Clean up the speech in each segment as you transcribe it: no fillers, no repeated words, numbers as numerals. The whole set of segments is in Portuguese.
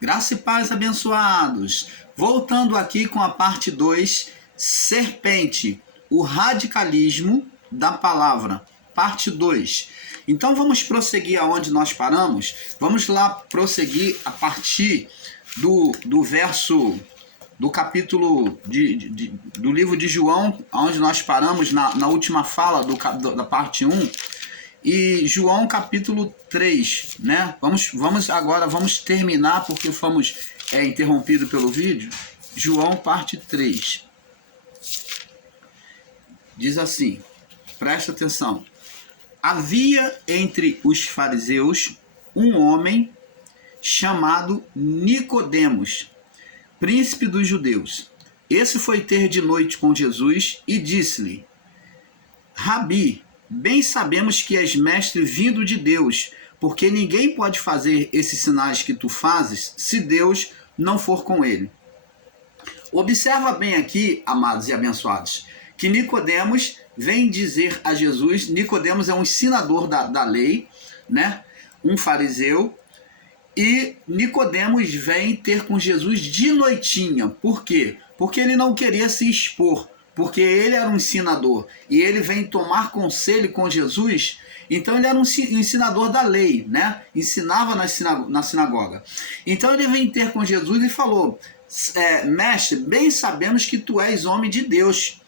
Graça e paz, abençoados. Voltando aqui com a parte 2, serpente, o radicalismo da palavra, parte 2. Então vamos prosseguir aonde nós paramos. Vamos lá prosseguir a partir do verso do capítulo do livro de João, onde nós paramos na última fala da parte 1. E João capítulo 3, né? Vamos terminar porque fomos interrompidos pelo vídeo. João parte 3. Diz assim, presta atenção. Havia entre os fariseus um homem chamado Nicodemos, príncipe dos judeus. Esse foi ter de noite com Jesus e disse-lhe: Rabi, bem sabemos que és mestre vindo de Deus, porque ninguém pode fazer esses sinais que tu fazes se Deus não for com ele. Observa bem aqui, amados e abençoados, que Nicodemos vem dizer a Jesus. Nicodemos é um ensinador da lei, né? Um fariseu. E Nicodemos vem ter com Jesus de noitinha. Por quê? Porque ele não queria se expor. Porque ele era um ensinador e ele vem tomar conselho com Jesus. Então ele era um ensinador da lei, né? Ensinava na sinagoga. Então ele vem ter com Jesus e falou: mestre, bem sabemos que tu és homem de Deus,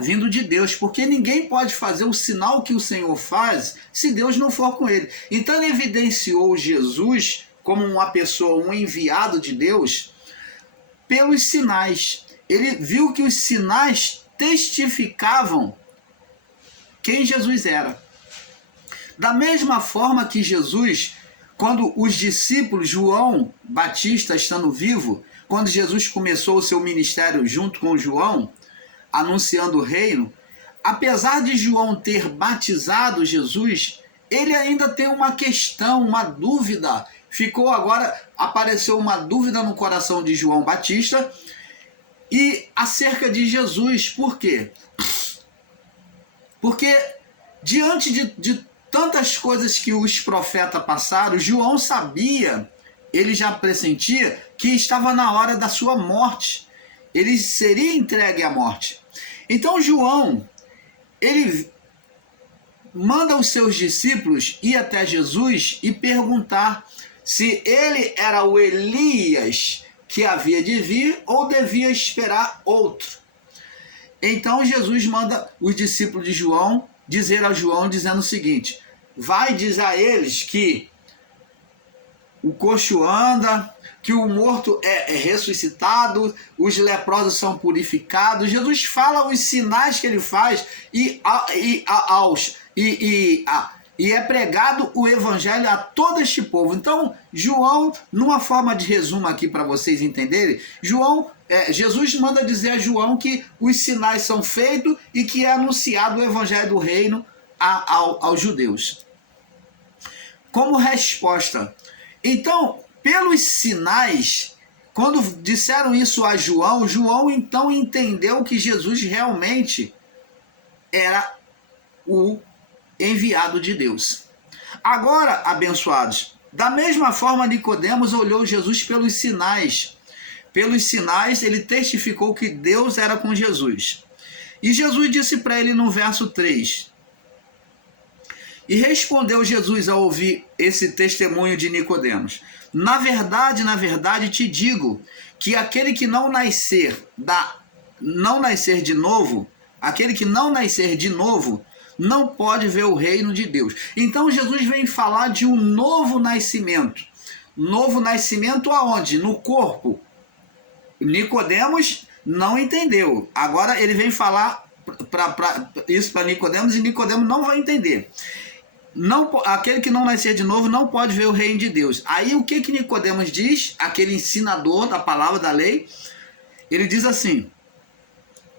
vindo de Deus, porque ninguém pode fazer o sinal que o Senhor faz se Deus não for com ele. Então ele evidenciou Jesus como uma pessoa, um enviado de Deus, pelos sinais. Ele viu que os sinais testificavam quem Jesus era. Da mesma forma que Jesus, quando os discípulos, João Batista estando vivo, quando Jesus começou o seu ministério junto com João, anunciando o reino, apesar de João ter batizado Jesus, ele ainda tem uma questão, uma dúvida. Apareceu uma dúvida no coração de João Batista, e acerca de Jesus. Por quê? Porque diante de tantas coisas que os profetas passaram, João sabia, ele já pressentia que estava na hora da sua morte. Ele seria entregue à morte. Então João, ele manda os seus discípulos ir até Jesus e perguntar se ele era o Elias que havia de vir ou devia esperar outro. Então Jesus manda os discípulos de João dizer a João, dizendo o seguinte: vai dizer a eles que o coxo anda, que o morto é ressuscitado, os leprosos são purificados. Jesus fala os sinais que ele faz e é pregado o evangelho a todo este povo. Então, João, numa forma de resumo aqui para vocês entenderem, Jesus manda dizer a João que os sinais são feitos e que é anunciado o evangelho do reino aos judeus. Como resposta, então, pelos sinais, quando disseram isso a João, João então entendeu que Jesus realmente era o enviado de Deus. Agora, abençoados, da mesma forma Nicodemos olhou Jesus pelos sinais. Pelos sinais ele testificou que Deus era com Jesus. E Jesus disse para ele no verso 3: e respondeu Jesus ao ouvir esse testemunho de Nicodemos: na verdade te digo que aquele que não nascer de novo, não pode ver o reino de Deus. Então Jesus vem falar de um novo nascimento. Novo nascimento aonde? No corpo. Nicodemos não entendeu. Agora ele vem falar isso para Nicodemos e Nicodemos não vai entender. Aquele que não nascer de novo não pode ver o reino de Deus. Aí o que Nicodemos diz? Aquele ensinador da palavra da lei, ele diz assim: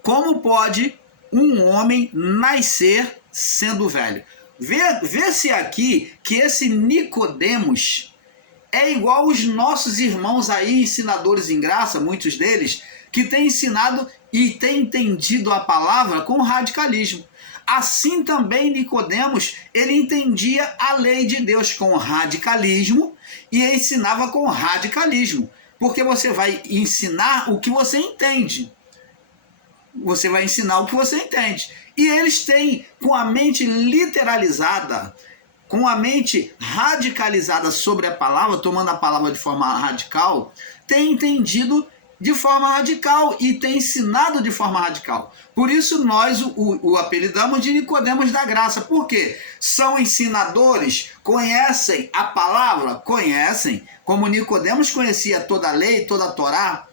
como pode um homem nascer sendo velho? Vê-se aqui que esse Nicodemos é igual aos nossos irmãos aí, ensinadores em graça, muitos deles, que têm ensinado e têm entendido a palavra com radicalismo. Assim também Nicodemos, ele entendia a lei de Deus com radicalismo e ensinava com radicalismo. Porque você vai ensinar o que você entende. Você vai ensinar o que você entende. E eles têm, com a mente literalizada, com a mente radicalizada sobre a palavra, tomando a palavra de forma radical, têm entendido de forma radical e têm ensinado de forma radical. Por isso nós o apelidamos de Nicodemos da graça. Por quê? São ensinadores, conhecem a palavra, conhecem, como Nicodemos conhecia toda a lei, toda a Torá,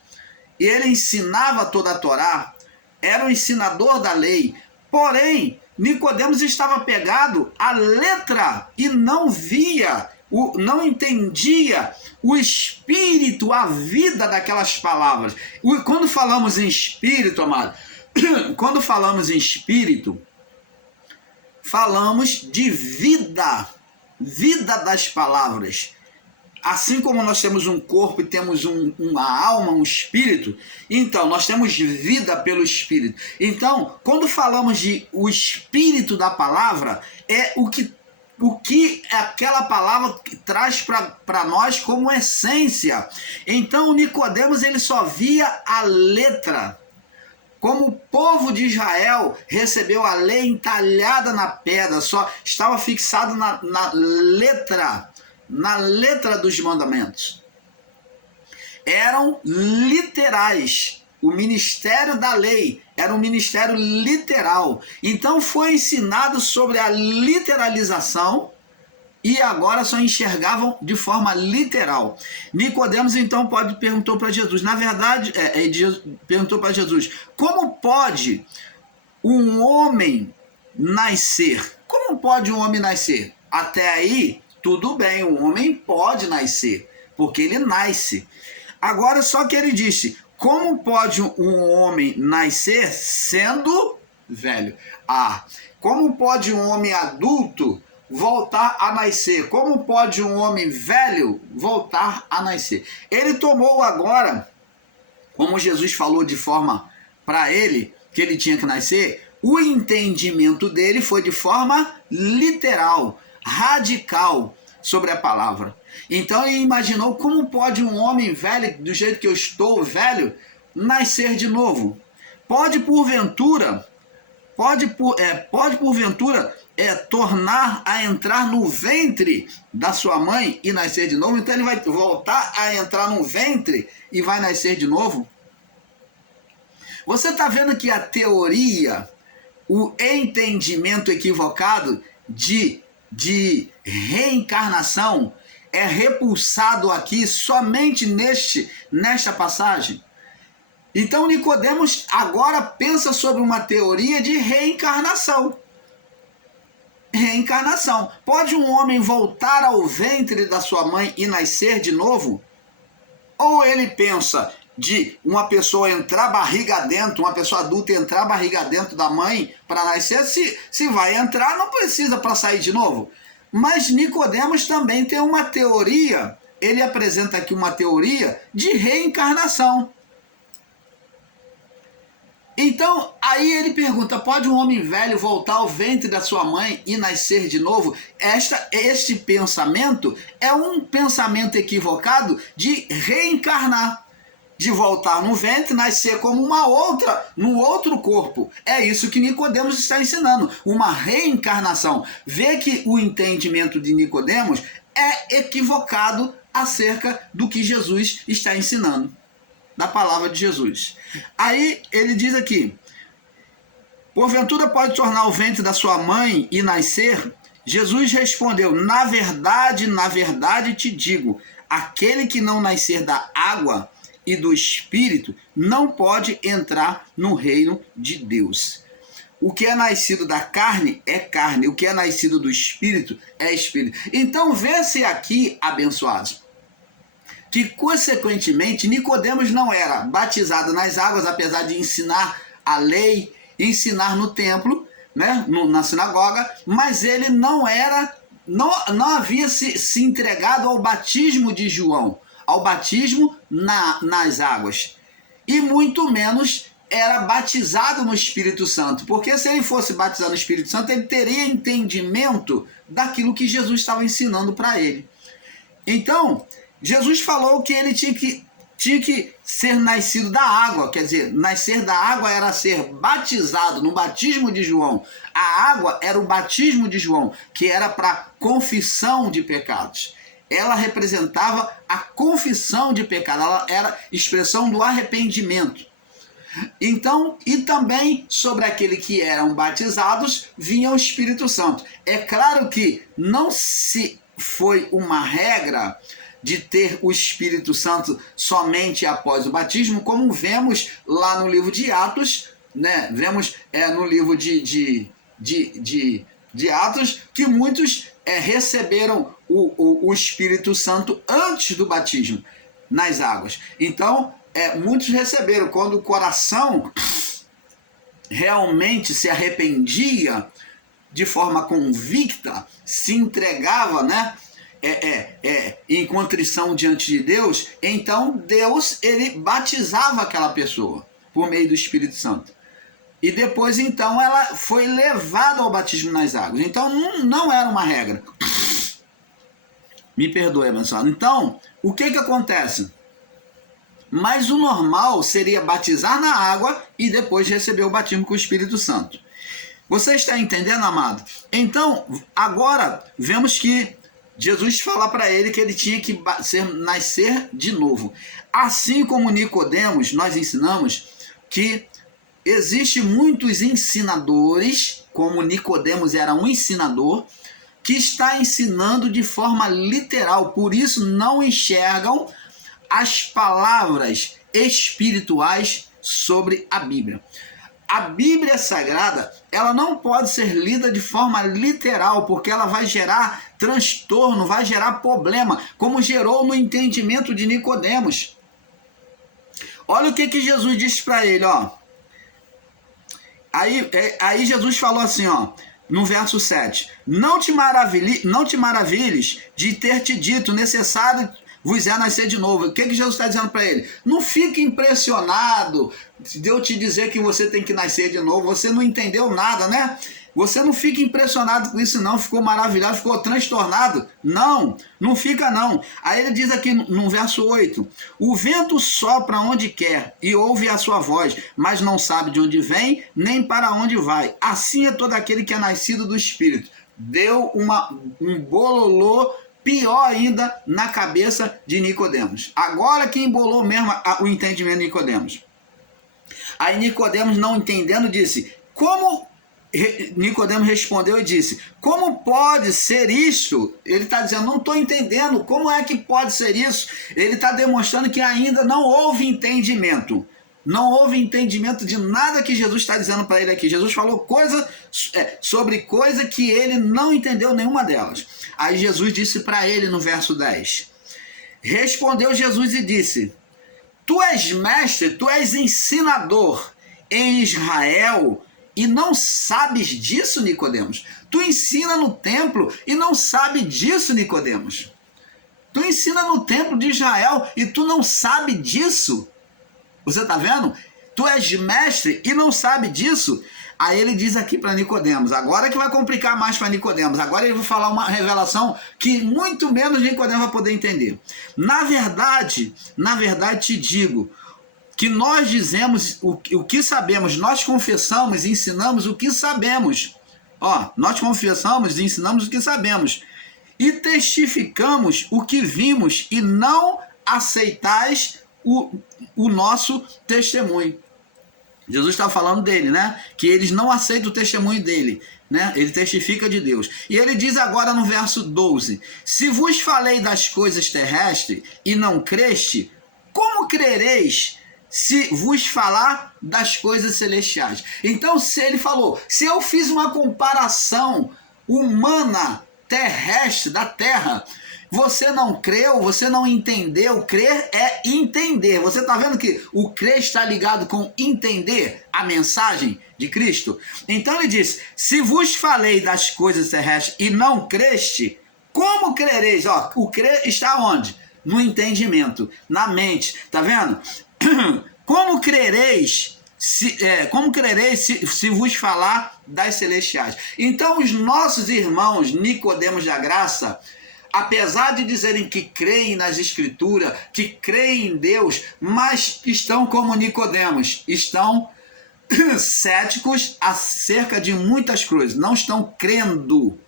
e ele ensinava toda a Torá, era o ensinador da lei. Porém, Nicodemos estava pegado à letra e não via, não entendia o espírito, a vida daquelas palavras. Quando falamos em espírito, amado, quando falamos em espírito, falamos de vida, vida das palavras. Assim como nós temos um corpo e temos uma alma, um espírito, então nós temos vida pelo espírito. Então, quando falamos de o espírito da palavra, é o que aquela palavra traz para nós como essência. Então, Nicodemos, ele só via a letra. Como o povo de Israel recebeu a lei entalhada na pedra, só estava fixado na letra dos mandamentos. Eram literais. O ministério da lei era um ministério literal. Então foi ensinado sobre a literalização e agora só enxergavam de forma literal. Nicodemos então perguntou para Jesus. Na verdade, perguntou para Jesus: como pode um homem nascer? Como pode um homem nascer? Até aí, tudo bem, o homem pode nascer, porque ele nasce. Agora, só que ele disse: como pode um homem nascer sendo velho? Como pode um homem adulto voltar a nascer? Como pode um homem velho voltar a nascer? Ele tomou agora, como Jesus falou de forma para ele, que ele tinha que nascer, o entendimento dele foi de forma literal, radical sobre a palavra. Então ele imaginou: como pode um homem velho, do jeito que eu estou velho, nascer de novo? Pode porventura tornar a entrar no ventre da sua mãe e nascer de novo? Então ele vai voltar a entrar no ventre e vai nascer de novo? Você está vendo que a teoria, o entendimento equivocado de reencarnação é repulsado aqui somente nesta passagem? Então Nicodemos agora pensa sobre uma teoria de reencarnação. Reencarnação. Pode um homem voltar ao ventre da sua mãe e nascer de novo? Ou ele pensa de uma pessoa entrar barriga dentro, uma pessoa adulta entrar barriga dentro da mãe para nascer? Se vai entrar, não precisa para sair de novo. Mas Nicodemos também tem uma teoria, ele apresenta aqui uma teoria de reencarnação. Então, aí ele pergunta: pode um homem velho voltar ao ventre da sua mãe e nascer de novo? Este pensamento é um pensamento equivocado de reencarnar, de voltar no ventre, nascer como no outro corpo. É isso que Nicodemos está ensinando, uma reencarnação. Vê que o entendimento de Nicodemos é equivocado acerca do que Jesus está ensinando, da palavra de Jesus. Aí ele diz aqui: porventura pode tornar o ventre da sua mãe e nascer? Jesus respondeu: na verdade te digo, aquele que não nascer da água e do Espírito não pode entrar no reino de Deus. O que é nascido da carne é carne, o que é nascido do Espírito é Espírito. Então vê-se aqui, abençoados, que consequentemente Nicodemos não era batizado nas águas, apesar de ensinar a lei, ensinar no templo, né, na sinagoga, mas ele não havia se entregado ao batismo de João, ao batismo nas águas, e muito menos era batizado no Espírito Santo, porque se ele fosse batizado no Espírito Santo, ele teria entendimento daquilo que Jesus estava ensinando para ele. Então, Jesus falou que ele tinha que ser nascido da água, quer dizer, nascer da água era ser batizado no batismo de João. A água era o batismo de João, que era para confissão de pecados. Ela representava a confissão de pecado, ela era expressão do arrependimento. Então, e também sobre aquele que eram batizados, vinha o Espírito Santo. É claro que não se foi uma regra de ter o Espírito Santo somente após o batismo, como vemos lá no livro de Atos, né? Vemos no livro de Atos que muitos receberam o Espírito Santo antes do batismo nas águas. Então, muitos receberam quando o coração realmente se arrependia de forma convicta, se entregava, né? Em contrição diante de Deus, então Deus, ele batizava aquela pessoa por meio do Espírito Santo. E depois, então, ela foi levada ao batismo nas águas. Então, não era uma regra. Me perdoe, pessoal. Então, o que acontece? Mas o normal seria batizar na água e depois receber o batismo com o Espírito Santo. Você está entendendo, amado? Então, agora, vemos que Jesus fala para ele que ele tinha que nascer de novo. Assim como Nicodemos, nós ensinamos que existem muitos ensinadores, como Nicodemos era um ensinador, que está ensinando de forma literal, por isso não enxergam as palavras espirituais sobre a Bíblia. A Bíblia Sagrada, ela não pode ser lida de forma literal, porque ela vai gerar transtorno, vai gerar problema, como gerou no entendimento de Nicodemos. Olha o que Jesus disse para ele, ó. Aí Jesus falou assim, ó, no verso 7. Não te maravilhes de ter te dito, necessário vos é nascer de novo. O que Jesus está dizendo para ele? Não fique impressionado de eu te dizer que você tem que nascer de novo. Você não entendeu nada, né? Você não fica impressionado com isso não, ficou maravilhado, ficou transtornado. Não fica não. Aí ele diz aqui no verso 8, o vento sopra onde quer e ouve a sua voz, mas não sabe de onde vem, nem para onde vai. Assim é todo aquele que é nascido do Espírito. Deu um bololô pior ainda na cabeça de Nicodemos. Agora que embolou mesmo o entendimento de Nicodemos. Aí Nicodemos, não entendendo, disse, como... Nicodemos respondeu e disse, como pode ser isso? Ele está dizendo, não estou entendendo, como é que pode ser isso? Ele está demonstrando que ainda não houve entendimento. Não houve entendimento de nada que Jesus está dizendo para ele aqui. Jesus falou sobre coisa que ele não entendeu nenhuma delas. Aí Jesus disse para ele no verso 10. Respondeu Jesus e disse, tu és mestre, tu és ensinador em Israel e não sabes disso, Nicodemos? Tu ensina no templo e não sabe disso, Nicodemos? Tu ensina no templo de Israel e tu não sabe disso? Você está vendo? Tu és mestre e não sabe disso? Aí ele diz aqui para Nicodemos, agora que vai complicar mais para Nicodemos, agora ele vai falar uma revelação que muito menos Nicodemos vai poder entender. Na verdade te digo, que nós dizemos o que sabemos, nós confessamos e ensinamos o que sabemos. Ó, nós confessamos e ensinamos o que sabemos. E testificamos o que vimos e não aceitais o nosso testemunho. Jesus está falando dele, né? Que eles não aceitam o testemunho dele, né? Ele testifica de Deus. E ele diz agora no verso 12, se vos falei das coisas terrestres e não creste, como crereis se vos falar das coisas celestiais? Então, se ele falou, se eu fiz uma comparação humana, terrestre, da terra, você não creu, você não entendeu. Crer é entender. Você está vendo que o crer está ligado com entender a mensagem de Cristo? Então ele diz, se vos falei das coisas terrestres e não creste, como crereis? Ó, o crer está onde? No entendimento, na mente. Tá vendo? Como crereis como crereis se vos falar das celestiais? Então os nossos irmãos Nicodemos da Graça, apesar de dizerem que creem nas Escrituras, que creem em Deus, mas estão como Nicodemos, estão céticos acerca de muitas coisas, não estão crendo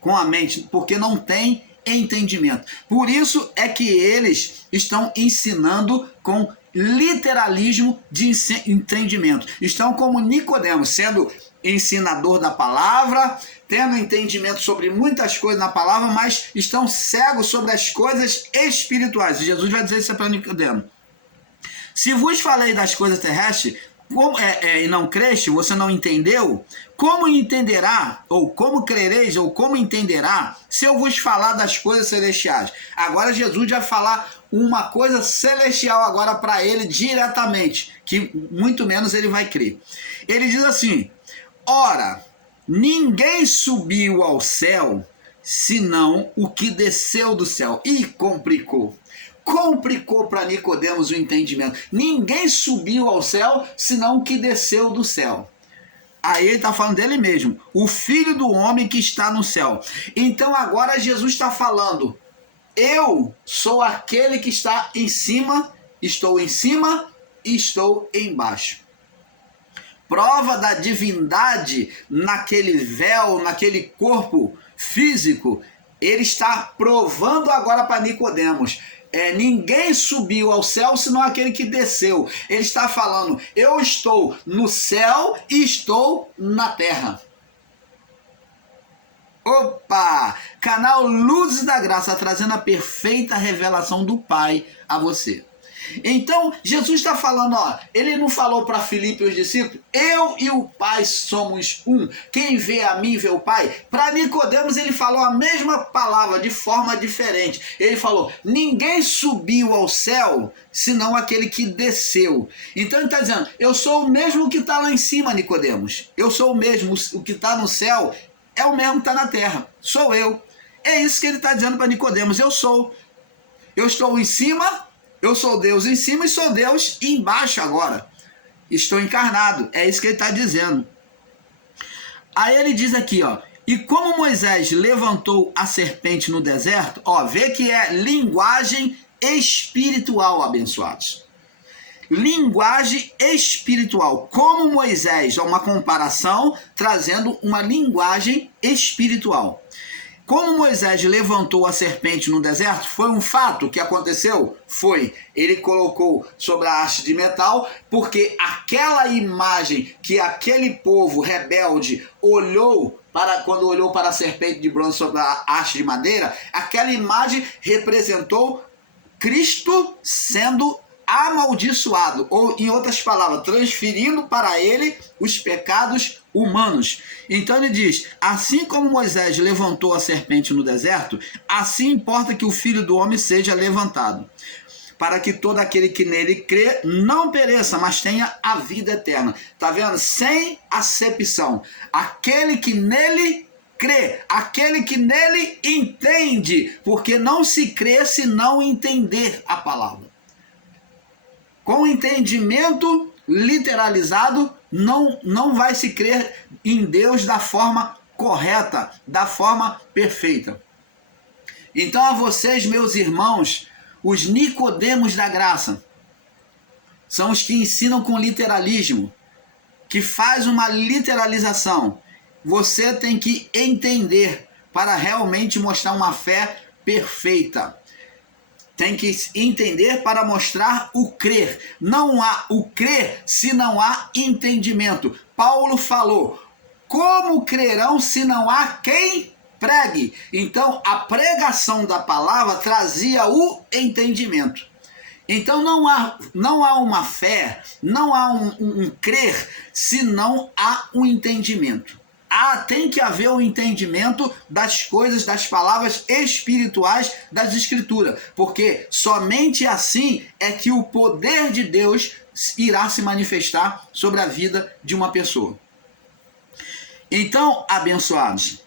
com a mente, porque não tem entendimento. Por isso é que eles estão ensinando com literalismo de entendimento. Estão como Nicodemos, sendo ensinador da palavra, tendo entendimento sobre muitas coisas na palavra, mas estão cegos sobre as coisas espirituais. E Jesus vai dizer isso para Nicodemos: se vos falei das coisas terrestres, e não creste, você não entendeu, como entenderá, ou como crereis, ou como entenderá, se eu vos falar das coisas celestiais? Agora Jesus vai falar uma coisa celestial agora para ele diretamente, que muito menos ele vai crer. Ele diz assim: ora, ninguém subiu ao céu, senão o que desceu do céu. E complicou para Nicodemos o entendimento. Ninguém subiu ao céu, senão o que desceu do céu. Aí ele está falando dele mesmo, o Filho do Homem que está no céu. Então agora Jesus está falando: eu sou aquele que está em cima e estou embaixo. Prova da divindade naquele véu, naquele corpo físico, ele está provando agora para Nicodemos. Ninguém subiu ao céu senão aquele que desceu. Ele está falando: eu estou no céu e estou na terra. Opa! Canal Luzes da Graça, trazendo a perfeita revelação do Pai a você. Então, Jesus está falando, ele não falou para Filipe e os discípulos: eu e o Pai somos um, quem vê a mim vê o Pai. Para Nicodemos ele falou a mesma palavra de forma diferente. Ele falou: ninguém subiu ao céu senão aquele que desceu. Então ele está dizendo: eu sou o mesmo que está lá em cima, Nicodemos. Eu sou o mesmo, o que está no céu é o mesmo que está na terra, sou eu. É isso que ele está dizendo para Nicodemos: eu estou em cima. Eu sou Deus em cima e sou Deus embaixo agora. Estou encarnado. É isso que ele está dizendo. Aí ele diz aqui, e como Moisés levantou a serpente no deserto, vê que é linguagem espiritual, abençoados. Linguagem espiritual. Como Moisés, uma comparação, trazendo uma linguagem espiritual. Como Moisés levantou a serpente no deserto, foi um fato que aconteceu? Foi. Ele colocou sobre a haste de metal, porque aquela imagem que aquele povo rebelde quando olhou para a serpente de bronze sobre a haste de madeira, aquela imagem representou Cristo sendo amaldiçoado, ou em outras palavras, transferindo para ele os pecados humanos. Então ele diz: assim como Moisés levantou a serpente no deserto, assim importa que o Filho do Homem seja levantado, para que todo aquele que nele crê não pereça, mas tenha a vida eterna. Tá vendo? Sem acepção. Aquele que nele crê, aquele que nele entende, porque não se crê se não entender a palavra. Com entendimento literalizado, não vai se crer em Deus da forma correta, da forma perfeita. Então a vocês, meus irmãos, os Nicodemos da Graça, são os que ensinam com literalismo, que faz uma literalização. Você tem que entender para realmente mostrar uma fé perfeita. Tem que entender para mostrar o crer. Não há o crer se não há entendimento. Paulo falou: como crerão se não há quem pregue? Então a pregação da palavra trazia o entendimento. Então não há uma fé, não há um crer se não há um entendimento. Tem que haver o entendimento das coisas, das palavras espirituais das Escrituras, porque somente assim é que o poder de Deus irá se manifestar sobre a vida de uma pessoa. Então, abençoados,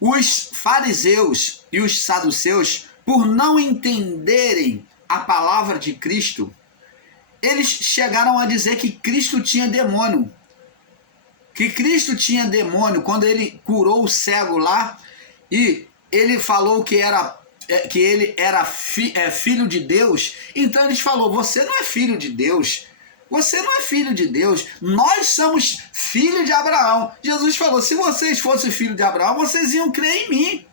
os fariseus e os saduceus, por não entenderem a palavra de Cristo, eles chegaram a dizer que Cristo tinha demônio. Que Cristo tinha demônio quando ele curou o cego lá e ele falou que ele era filho de Deus. Então eles falaram: você não é filho de Deus. Você não é filho de Deus. Nós somos filhos de Abraão. Jesus falou: se vocês fossem filhos de Abraão, vocês iam crer em mim.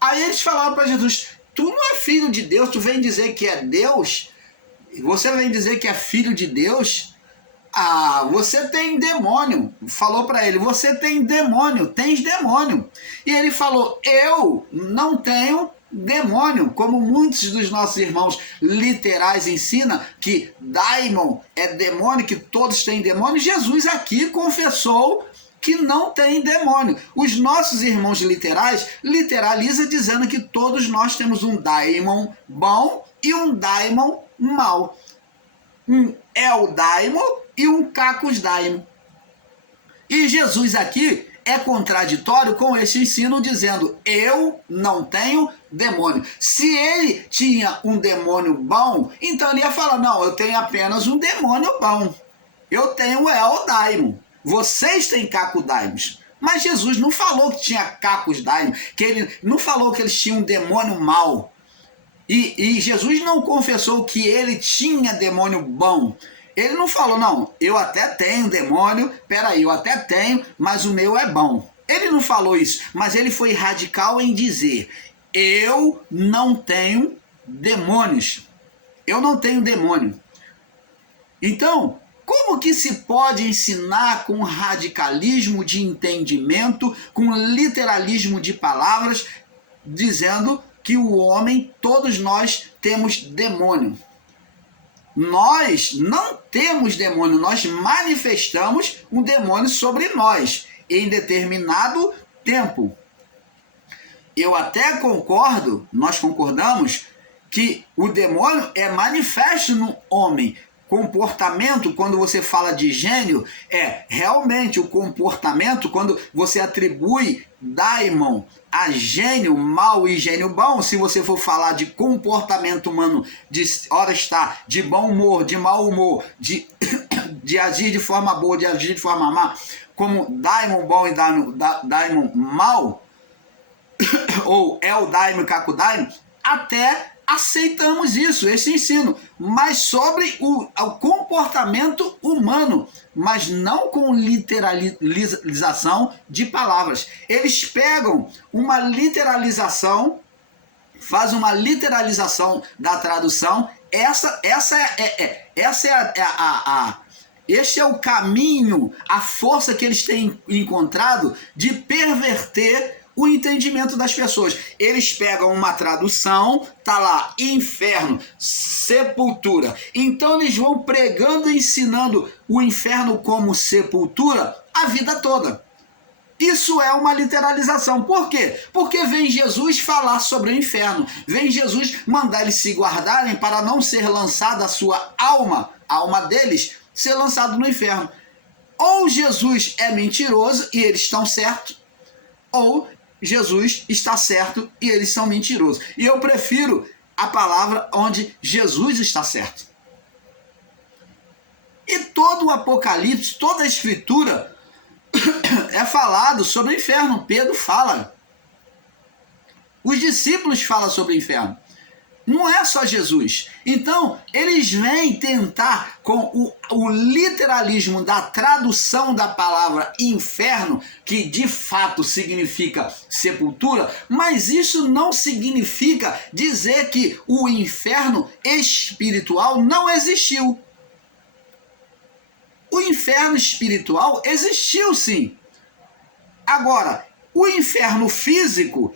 Aí eles falaram para Jesus: tu não é filho de Deus, tu vem dizer que é Deus? Você vem dizer que é filho de Deus? Ah, você tem demônio. Falou para ele: você tem demônio, tens demônio. E ele falou: eu não tenho demônio, como muitos dos nossos irmãos literais ensinam que daimon é demônio, que todos têm demônio. Jesus aqui confessou que não tem demônio. Os nossos irmãos literais literaliza dizendo que todos nós temos um daimon bom e um daimon mau. Um Eldaimon e um Cacusdaimon. E Jesus aqui é contraditório com esse ensino, dizendo: eu não tenho demônio. Se ele tinha um demônio bom, então ele ia falar: não, eu tenho apenas um demônio bom. Eu tenho o Eldaimon. Vocês têm Cacusdaimons. Mas Jesus não falou que tinha Cacusdaimon, que ele não falou que eles tinham um demônio mau. E Jesus não confessou que ele tinha demônio bom. Ele não falou: não, eu até tenho demônio, peraí, eu até tenho, mas o meu é bom. Ele não falou isso, mas ele foi radical em dizer: eu não tenho demônios. Eu não tenho demônio. Então, como que se pode ensinar com radicalismo de entendimento, com literalismo de palavras, dizendo que o homem, todos nós temos demônio? Nós não temos demônio, nós manifestamos um demônio sobre nós em determinado tempo. Eu até concordo, nós concordamos, que o demônio é manifesto no homem. Comportamento, quando você fala de gênio, é realmente o comportamento, quando você atribui daimon a gênio mau e gênio bom. Se você for falar de comportamento humano, de hora estar de bom humor, de mau humor, de agir de forma boa, de agir de forma má, como daimon bom e daimon mau, ou Eldaimon e Cacusdaimon, até aceitamos isso, esse ensino, mas sobre o comportamento humano, mas não com literalização de palavras. Eles pegam uma literalização, fazem uma literalização da tradução. Este é o caminho, a força que eles têm encontrado de perverter o entendimento das pessoas. Eles pegam uma tradução, tá lá, inferno, sepultura. Então eles vão pregando e ensinando o inferno como sepultura a vida toda. Isso é uma literalização. Por quê? Porque vem Jesus falar sobre o inferno. Vem Jesus mandar eles se guardarem para não ser lançada a sua alma, a alma deles, ser lançado no inferno. Ou Jesus é mentiroso e eles estão certos, ou Jesus está certo e eles são mentirosos. E eu prefiro a palavra onde Jesus está certo. E todo o Apocalipse, toda a Escritura é falado sobre o inferno. Pedro fala. Os discípulos falam sobre o inferno. Não é só Jesus. Então, eles vêm tentar, com o literalismo da tradução da palavra inferno, que de fato significa sepultura, mas isso não significa dizer que o inferno espiritual não existiu. O inferno espiritual existiu, sim. Agora, o inferno físico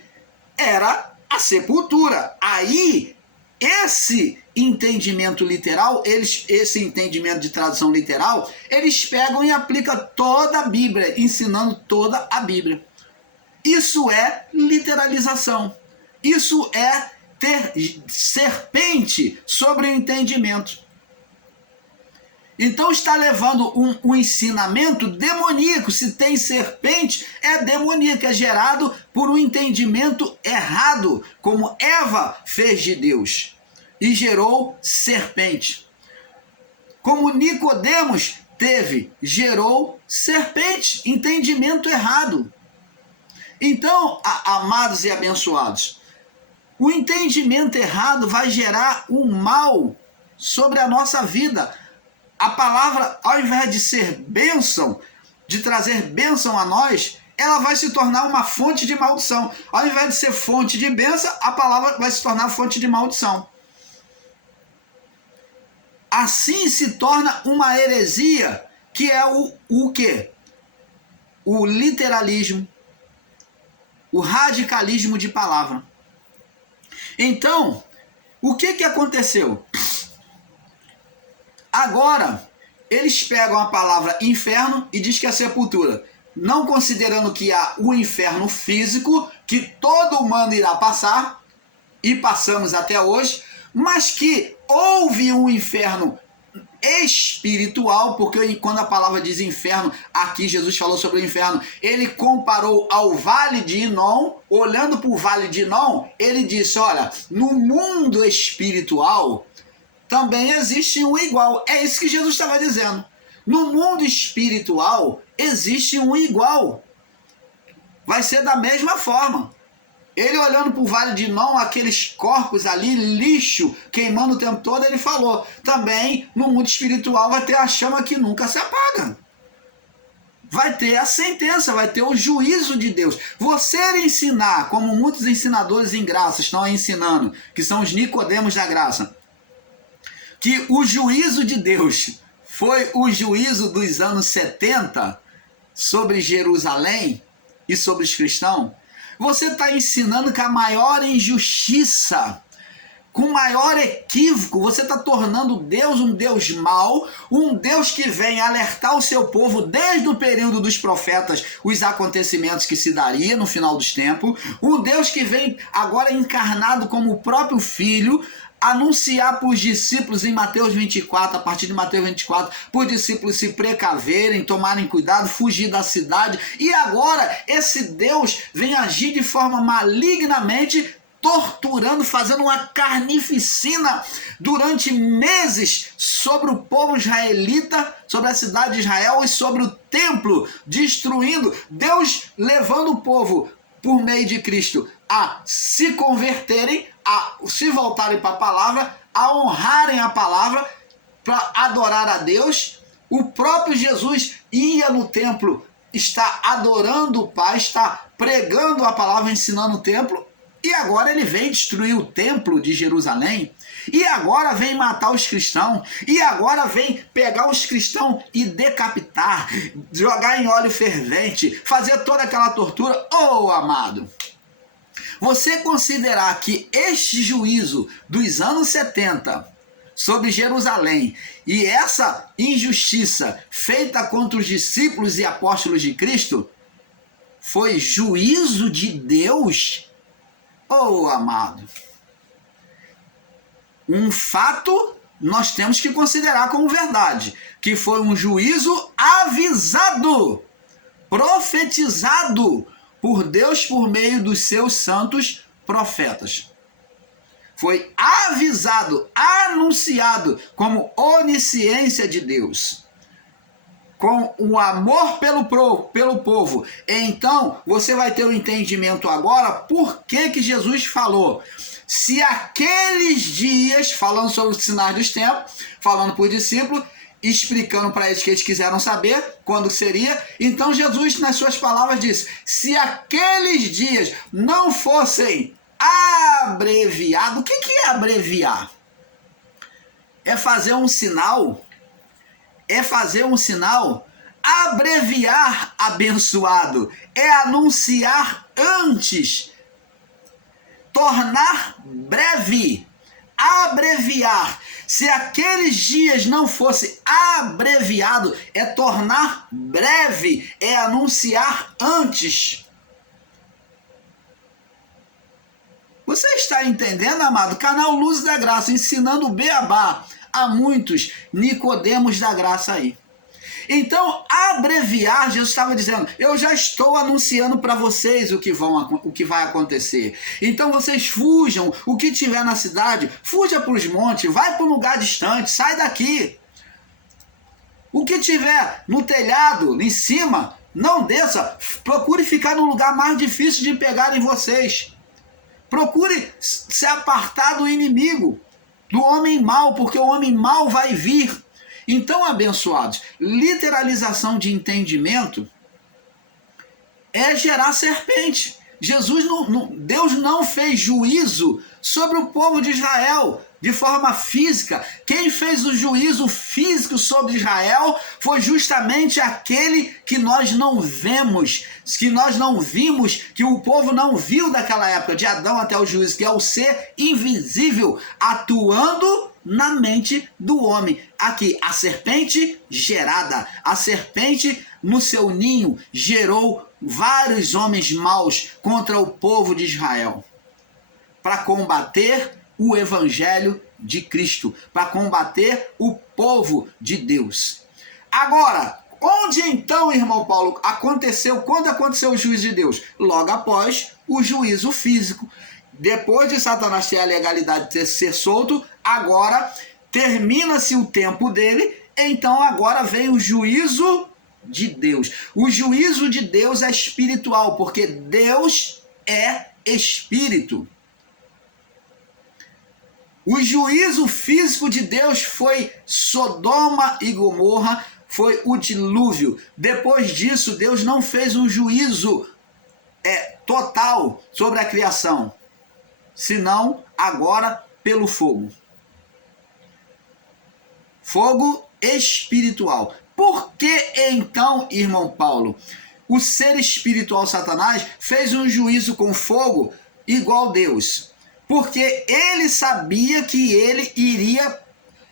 era a sepultura. Aí, esse entendimento literal, esse entendimento de tradução literal, eles pegam e aplicam toda a Bíblia, ensinando toda a Bíblia. Isso é literalização. Isso é ter serpente sobre o entendimento. Então está levando um ensinamento demoníaco. Se tem serpente, é demoníaco, é gerado por um entendimento errado, como Eva fez de Deus e gerou serpente. como Nicodemos teve, gerou serpente, entendimento errado. Então, amados e abençoados, o entendimento errado vai gerar um mal sobre a nossa vida. A palavra, ao invés de ser bênção, de trazer bênção a nós, ela vai se tornar uma fonte de maldição. Ao invés de ser fonte de bênção, a palavra vai se tornar fonte de maldição. Assim se torna uma heresia, que é o quê? O literalismo, o radicalismo de palavra. Então, o que aconteceu? Agora, eles pegam a palavra inferno e diz que é sepultura, não considerando que há o inferno físico, que todo humano irá passar, e passamos até hoje, mas que houve um inferno espiritual, porque quando a palavra diz inferno, aqui Jesus falou sobre o inferno, ele comparou ao vale de Inom. Olhando para o vale de Inom, ele disse, olha, no mundo espiritual também existe um igual. É isso que Jesus estava dizendo. No mundo espiritual existe um igual. Vai ser da mesma forma. Ele olhando para o vale de Inom, aqueles corpos ali, lixo, queimando o tempo todo, ele falou, também no mundo espiritual vai ter a chama que nunca se apaga. Vai ter a sentença, vai ter o juízo de Deus. Você ensinar, como muitos ensinadores em graça estão ensinando, que são os Nicodemos da graça, que o juízo de Deus foi o juízo dos anos 70 sobre Jerusalém e sobre os cristãos, você está ensinando que a maior injustiça, com maior equívoco, você está tornando Deus um Deus mau, um Deus que vem alertar o seu povo desde o período dos profetas, os acontecimentos que se daria no final dos tempos, um Deus que vem agora encarnado como o próprio Filho, anunciar para os discípulos em Mateus 24, a partir de Mateus 24, para os discípulos se precaverem, tomarem cuidado, fugir da cidade. E agora esse Deus vem agir de forma malignamente, torturando, fazendo uma carnificina durante meses sobre o povo israelita, sobre a cidade de Israel e sobre o templo, destruindo. Deus levando o povo, por meio de Cristo, a se converterem, a se voltarem para a palavra, a honrarem a palavra, para adorar a Deus. O próprio Jesus ia no templo, está adorando o Pai, está pregando a palavra, ensinando o templo, e agora ele vem destruir o templo de Jerusalém, e agora vem matar os cristãos, e agora vem pegar os cristãos e decapitar, jogar em óleo fervente, fazer toda aquela tortura. Oh, amado, você considerar que este juízo dos anos 70 sobre Jerusalém e essa injustiça feita contra os discípulos e apóstolos de Cristo foi juízo de Deus? Oh, amado, um fato nós temos que considerar como verdade, que foi um juízo avisado, profetizado por Deus por meio dos seus santos profetas. Foi avisado, anunciado como onisciência de Deus, com o amor pelo povo. Então, você vai ter o entendimento agora por que Jesus falou. Se aqueles dias, falando sobre os sinais dos tempos, falando para os discípulos, explicando para eles que eles quiseram saber quando seria, então Jesus, nas suas palavras, disse, se aqueles dias não fossem abreviados. O que é abreviar? É fazer um sinal. É fazer um sinal. Abreviar, abençoado, é anunciar antes, tornar breve, abreviar. Se aqueles dias não fosse abreviado, é tornar breve, é anunciar antes. Você está entendendo, amado? Canal Luz da Graça, ensinando o beabá a muitos Nicodemos da graça aí. Então, abreviar, Jesus estava dizendo, eu já estou anunciando para vocês o que vai acontecer. Então vocês fujam, o que tiver na cidade, fuja para os montes, vai para um lugar distante, sai daqui. O que tiver no telhado, em cima, não desça. Procure ficar no lugar mais difícil de pegar em vocês. Procure se apartar do inimigo, do homem mau, porque o homem mau vai vir. Então, abençoados, literalização de entendimento é gerar serpente. Deus não fez juízo sobre o povo de Israel de forma física. Quem fez o juízo físico sobre Israel foi justamente aquele que nós não vemos, que nós não vimos, que o povo não viu daquela época, de Adão até o juízo, que é o ser invisível atuando na mente do homem. Aqui, a serpente gerada, a serpente no seu ninho gerou vários homens maus contra o povo de Israel, para combater o evangelho de Cristo, para combater o povo de Deus. Agora, onde então, irmão Paulo, quando aconteceu o juízo de Deus? Logo após o juízo físico. Depois de Satanás ter a legalidade de ser solto, agora termina-se o tempo dele, então agora vem o juízo de Deus. O juízo de Deus é espiritual, porque Deus é espírito. O juízo físico de Deus foi Sodoma e Gomorra, foi o dilúvio. Depois disso, Deus não fez um juízo total sobre a criação, senão agora pelo fogo. Fogo espiritual. Por que então, irmão Paulo, o ser espiritual Satanás fez um juízo com fogo igual Deus? Porque ele sabia que ele iria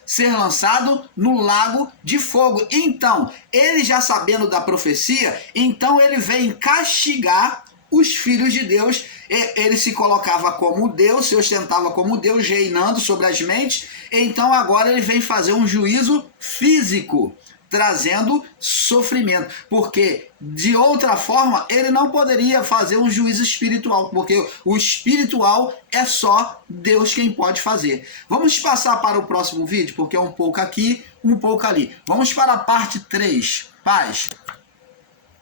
ser lançado no lago de fogo. Então, ele já sabendo da profecia, então ele vem castigar os filhos de Deus. Ele se colocava como Deus, se ostentava como Deus, reinando sobre as mentes. Então agora ele vem fazer um juízo físico, trazendo sofrimento, porque de outra forma ele não poderia fazer um juízo espiritual, porque o espiritual é só Deus quem pode fazer. Vamos passar para o próximo vídeo, porque é um pouco aqui, um pouco ali. Vamos para a parte 3. Paz.